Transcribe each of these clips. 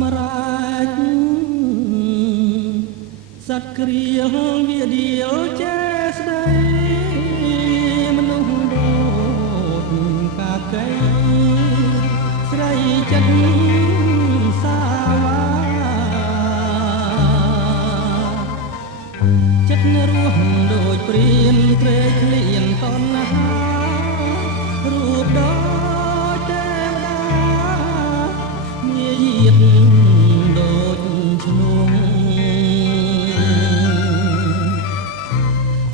សម្រាប់សត្វគ្រាលវាដៀលចេស្ដីមនុស្សដូចកាកៃស្រីចិត្តសាវាចិត្តរស់ដូចព្រានត្រេកលៀនតណ្ហារូបដូចទេវតាមាយាទដូចឈ្នួង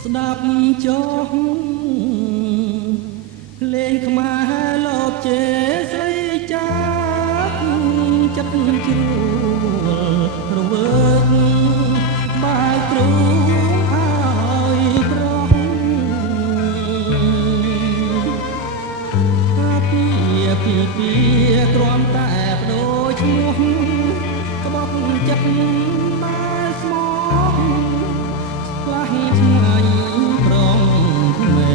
ស្ដាប់ចុះលេងខ្មែរលោកជេស្រីចាស់ចិត្តជ្រួលរវើកបើគ្រូឲ្យប្រុសពីគ្រាន់តែបដូរឈ្មោះក្បោះចិត្តដែលស្មោះខ្លះឆ្ងាញ់ប្រងថ្មី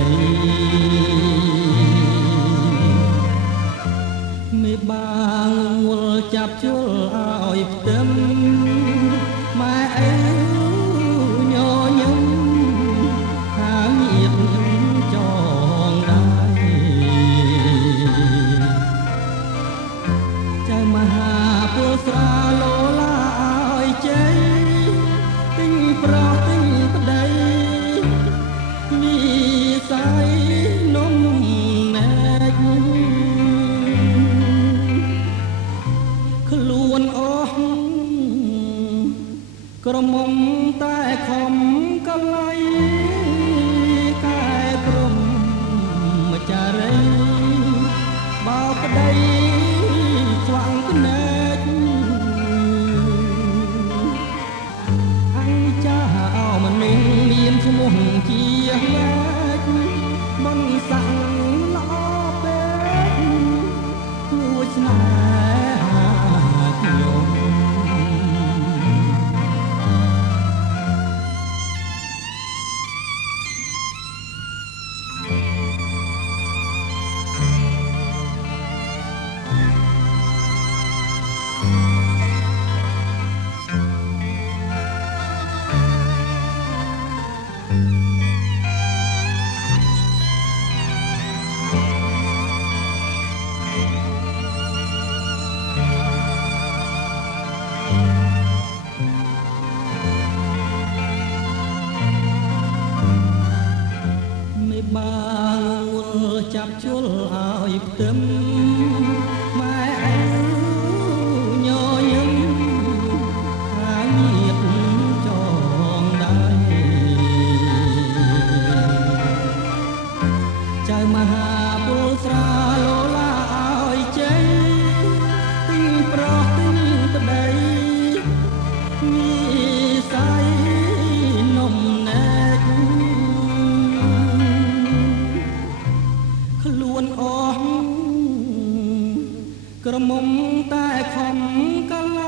មេបាងងល់ចាប់ជល់ឲ្យផ្ទឹមម៉ែអើញញឹមហាងៀតចងដែរចៅមហាពលស្រាលោឡាឲ្យជ័យទិញប្រោះទិញប្តីនិស័យនំណែកខ្លួនអស់ក្រមុំតែខំកលៃកែព្រមចារីបោកប្តីស្វាំងភ្នែកអញចាអោមនុស្សមានឈ្មោះជាម៉ែកបនសាំងល្អពេកលួចស្នេហាខ្ញុំបាងចាប់ជល់ឲ្យផ្ទឹមម៉ែអើញញឹមហាងៀតចងដែរចៅមហាពលស្រាលោឡាឲ្យជ័យទិញប្រោះទិញប្តីនិស័យនំណែកខ្លួនអស់ក្រមុំតែខំកល